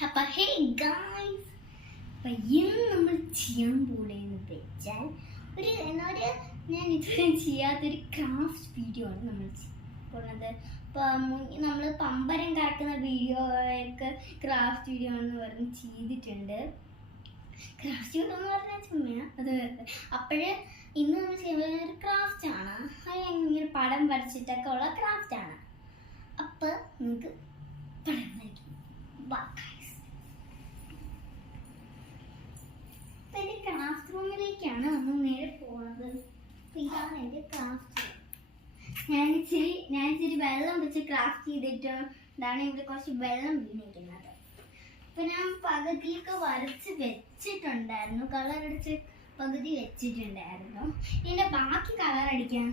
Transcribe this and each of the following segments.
അപ്പോൾ hey guys, അപ്പോൾ ഇന്ന് നമ്മൾ ചെയ്യാൻ പോകുന്നതെന്ന് വെച്ചാൽ ഞാൻ ഇതുവരെ ചെയ്യാത്തൊരു ക്രാഫ്റ്റ് വീഡിയോ ആണ് നമ്മൾ പോകുന്നത്. ഇപ്പം നമ്മൾ പമ്പരം കറക്കുന്ന വീഡിയോയൊക്കെ ക്രാഫ്റ്റ് വീഡിയോ ആണെന്ന് പറഞ്ഞ് ചെയ്തിട്ടുണ്ട്. ക്രാഫ്റ്റ് വീഡിയോ എന്ന് പറഞ്ഞാൽ ചുമ്മയാണ് അത്. അപ്പോഴ് ഇന്ന് നമ്മൾ ചെയ്യുന്ന ഒരു ക്രാഫ്റ്റാണ്, അത് ഇങ്ങനെ പടം വരച്ചിട്ടൊക്കെ ഉള്ള ക്രാഫ്റ്റാണ്. അപ്പോൾ നിങ്ങൾക്ക് പടം വരയ്ക്കും. എൻ്റെ ക്രാഫ്റ്റ് റൂമിലേക്കാണ് നമ്മൾ നേരെ പോകുന്നത്. ഇതാണ് എൻ്റെ ക്രാഫ്റ്റ് റൂം. ഞാൻ ഇച്ചിരി വെള്ളം വെച്ച് ക്രാഫ്റ്റ് ചെയ്തിട്ടാണ് ഇവിടെ കുറച്ച് വെള്ളം വീണിരിക്കുന്നത്. അപ്പം ഞാൻ പകുതിയൊക്കെ വരച്ച് വെച്ചിട്ടുണ്ടായിരുന്നു, കളർ അടിച്ച് പകുതി വെച്ചിട്ടുണ്ടായിരുന്നു. ഇതിൻ്റെ ബാക്കി കളർ അടിക്കാം.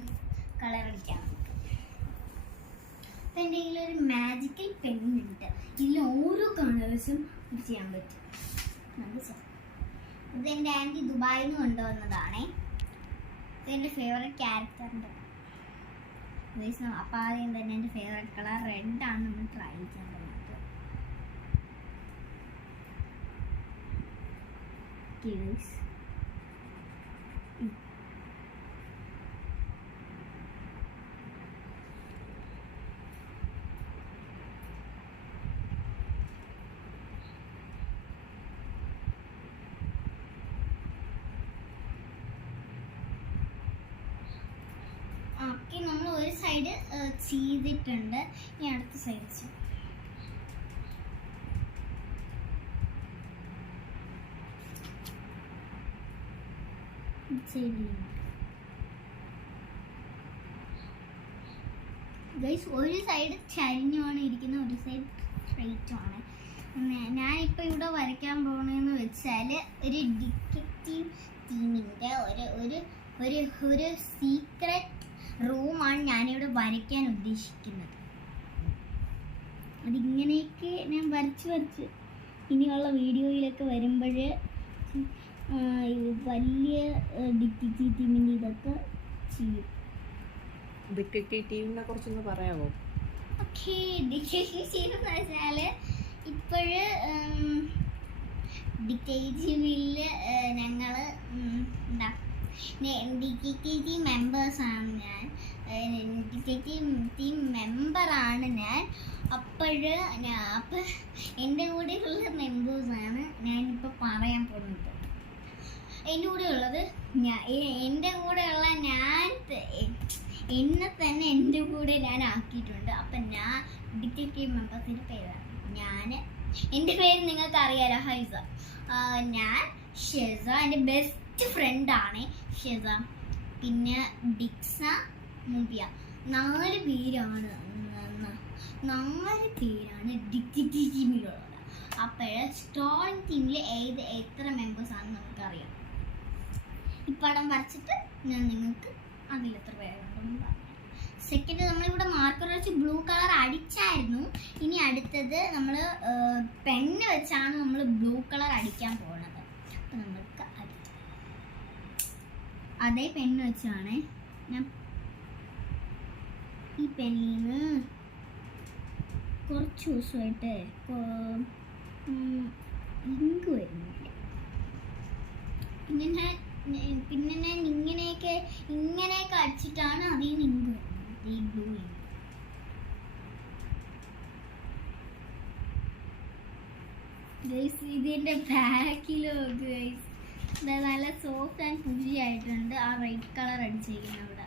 അപ്പം എൻ്റെ കയ്യിലൊരു മാജിക്കൽ പെണ്ണുണ്ട്. ഇതിൽ ഓരോ കളേഴ്സും ചെയ്യാൻ പറ്റും. ഇതെൻ്റെ ആൻറ്റി ദുബായിൽ നിന്ന് കൊണ്ടുവന്നതാണേ. ഇതെൻ്റെ ഫേവറേറ്റ് ക്യാരക്ടറിൻ്റെ. അപ്പോൾ ആദ്യം തന്നെ എൻ്റെ ഫേവറേറ്റ് കളർ റെഡാണ് നമ്മൾ ട്രൈ ചെയ്യാൻ പോകുന്നത്. ഓക്കെ, നമ്മൾ ഒരു സൈഡ് ചെയ്തിട്ടുണ്ട്. ഇനി അടുത്ത സൈഡ് ചെയ്യും. ഗൈസ്, ഒരു സൈഡ് ചരിഞ്ഞുമാണ് ഇരിക്കുന്നത്, ഒരു സൈഡ് സ്ട്രെയിറ്റ് ആണ്. ഞാനിപ്പോൾ ഇവിടെ വരയ്ക്കാൻ പോകുന്നതെന്ന് വെച്ചാൽ ഒരു ഡിറ്റക്റ്റീവ് തീമിൻ്റെ ഒരു സീക്രട്ട് റൂമാണ് ഞാനിവിടെ വരയ്ക്കാൻ ഉദ്ദേശിക്കുന്നത്. അതിങ്ങനെയൊക്കെ ഞാൻ വരച്ച് ഇനിയുള്ള വീഡിയോയിലൊക്കെ വരുമ്പോൾ വലിയ ഡിറ്റക്റ്റീവ് ടീമിൻ്റെ ഇതൊക്കെ ചെയ്യും. ഡിറ്റക്റ്റീവ് ടീമിനെ കുറിച്ചൊന്ന് പറയാമോ? ഓക്കെ, ഡിറ്റക്റ്റീവ് ടീം എന്ന് വെച്ചാൽ ഇപ്പോഴ് ഡിറ്റക്റ്റീവിൽ ഞങ്ങൾ എന്താ ഡിറ്റക്റ്റീവ് മെമ്പേഴ്സാണ് ഞാൻ. ഡിറ്റക്റ്റീവ് ടീം മെമ്പറാണ് ഞാൻ. അപ്പോൾ എൻ്റെ കൂടെയുള്ള മെമ്പേഴ്സാണ് ഞാനിപ്പോൾ പറയാൻ പോകുന്നത്. എൻ്റെ കൂടെയുള്ളത് എൻ്റെ കൂടെയുള്ള എന്നെ തന്നെ എൻ്റെ കൂടെ ഞാൻ ആക്കിയിട്ടുണ്ട്. അപ്പം ഞാൻ ഡിറ്റക്റ്റീവ് മെമ്പേഴ്സിൻ്റെ പേരാണ്. എൻ്റെ പേര് നിങ്ങൾക്ക് അറിയാലോ, ഹൈസ. ഞാൻ ഷെസ, എൻ്റെ ബെസ്റ്റ് ഫ്രണ്ടാണ് ഷെസ. പിന്നെ ഡിക്സ, മുബിയ. 4 പേരാണ് ഡിറ്റക്റ്റീവ് ടീമിലുള്ളത്. അപ്പോൾ സ്ട്രോങ് ടീമിൽ എത്ര മെമ്പേഴ്സാണെന്ന് നമുക്കറിയാം. ഈ പടം വരച്ചിട്ട് ഞാൻ നിങ്ങൾക്ക് അതിലെത്ര പേരുണ്ടെന്ന് പറഞ്ഞു. സെക്കൻഡ്, നമ്മളിവിടെ മാർക്കർ വെച്ച് ബ്ലൂ കളർ അടിച്ചായിരുന്നു. ഇനി അടുത്തത് നമ്മൾ പെണ്ണ് വെച്ചാണ് നമ്മൾ ബ്ലൂ കളർ അടിക്കാൻ പോകുന്നത്. അപ്പം നമ്മൾക്ക് അതേ പെണ്ണ് വെച്ചാണ് ഞാൻ ഈ പെണ്ണിൽ നിന്ന് കുറച്ച് ദിവസമായിട്ട് ഇങ്ക് വരുന്നില്ല. പിന്നെ ഞാൻ ഇങ്ങനെയൊക്കെ അടിച്ചിട്ടാണ് അതിൽ നിന്ന് ഇങ്ക് വരുന്നത്, ഈ ബ്ലൂ ഇങ്ക്. ഗൈസ്, ഇതിൻ്റെ ബാക്കിലോ ഗൈസ് നല്ല സോഫ്റ്റ് ആൻഡ് ഫുജി ആയിട്ടുണ്ട് ആ റെഡ് കളർ അടിച്ചിരിക്കുന്നത് അവിടെ.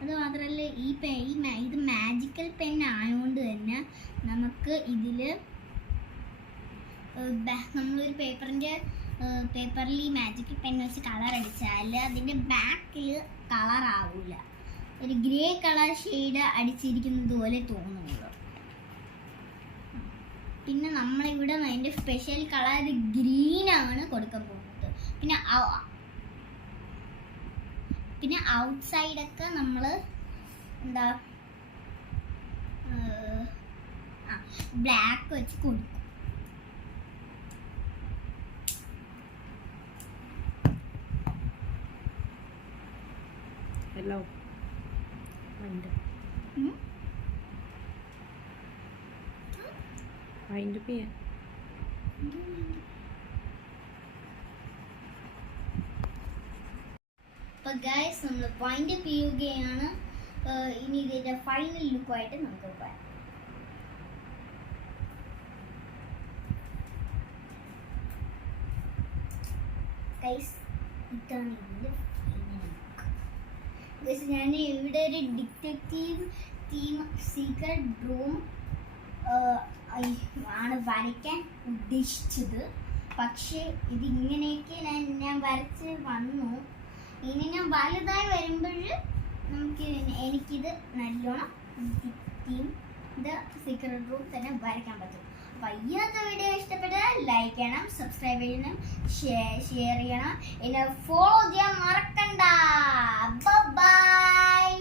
അത് മാത്രമല്ല ഇത് മാജിക്കൽ പെൻ ആയതുകൊണ്ട് തന്നെ നമുക്ക് ഇതിൽ നമ്മളൊരു പേപ്പറിൽ ഈ മാജിക്കൽ പെൻ വെച്ച് കളർ അടിച്ചാൽ അതിൻ്റെ ബാക്കിൽ കളർ ആവില്ല, ഒരു ഗ്രേ കളർ ഷെയ്ഡ് അടിച്ചിരിക്കുന്നത് പോലെ തോന്നുള്ളൂ. പിന്നെ നമ്മളിവിടെ അതിൻ്റെ സ്പെഷ്യൽ കളർ ഗ്രീനാണ് കൊടുക്കാൻ പോകുന്നത്. പിന്നെ ഔട്ട്സൈഡൊക്കെ നമ്മൾ എന്താ ബ്ലാക്ക് വെച്ച് കൊടുക്കും. ഹലോ, അതിൻ്റെ ചെയ്യാൻ അപ്പൊ ഗൈസ് നമ്മൾ വൈൻഡ് അപ്പ് ചെയ്യുകയാണ്. ഇനി ഇതിന്റെ ഫൈനൽ ലുക്കുമായിട്ട് നമുക്ക് പോകാം. ഗൈസ് ഇതാണ് ഇതിന്റെ ഫൈനൽ ലുക്ക്. ഗൈസ് ഞാൻ ഇവിടെ ഒരു ഡിറ്റക്റ്റീവ് ടീം സീക്രട്ട് റൂം ആണ് വരയ്ക്കാൻ ഉദ്ദേശിച്ചത്. പക്ഷേ ഇതിങ്ങനെയൊക്കെ ഞാൻ വരച്ച് വന്നു. ഇനി ഞാൻ വലുതായി വരുമ്പോൾ എനിക്കിത് നല്ലോണം ടീം സീക്രട്ട് റൂം തന്നെ വരയ്ക്കാൻ പറ്റും. അപ്പോൾ ഇന്നത്തെ വീഡിയോ ഇഷ്ടപ്പെട്ടാൽ ലൈക്ക് ചെയ്യണം, സബ്സ്ക്രൈബ് ചെയ്യണം, ഷെയർ ചെയ്യണം, എന്നെ ഫോളോ ചെയ്യാൻ മറക്കണ്ട. ബൈ.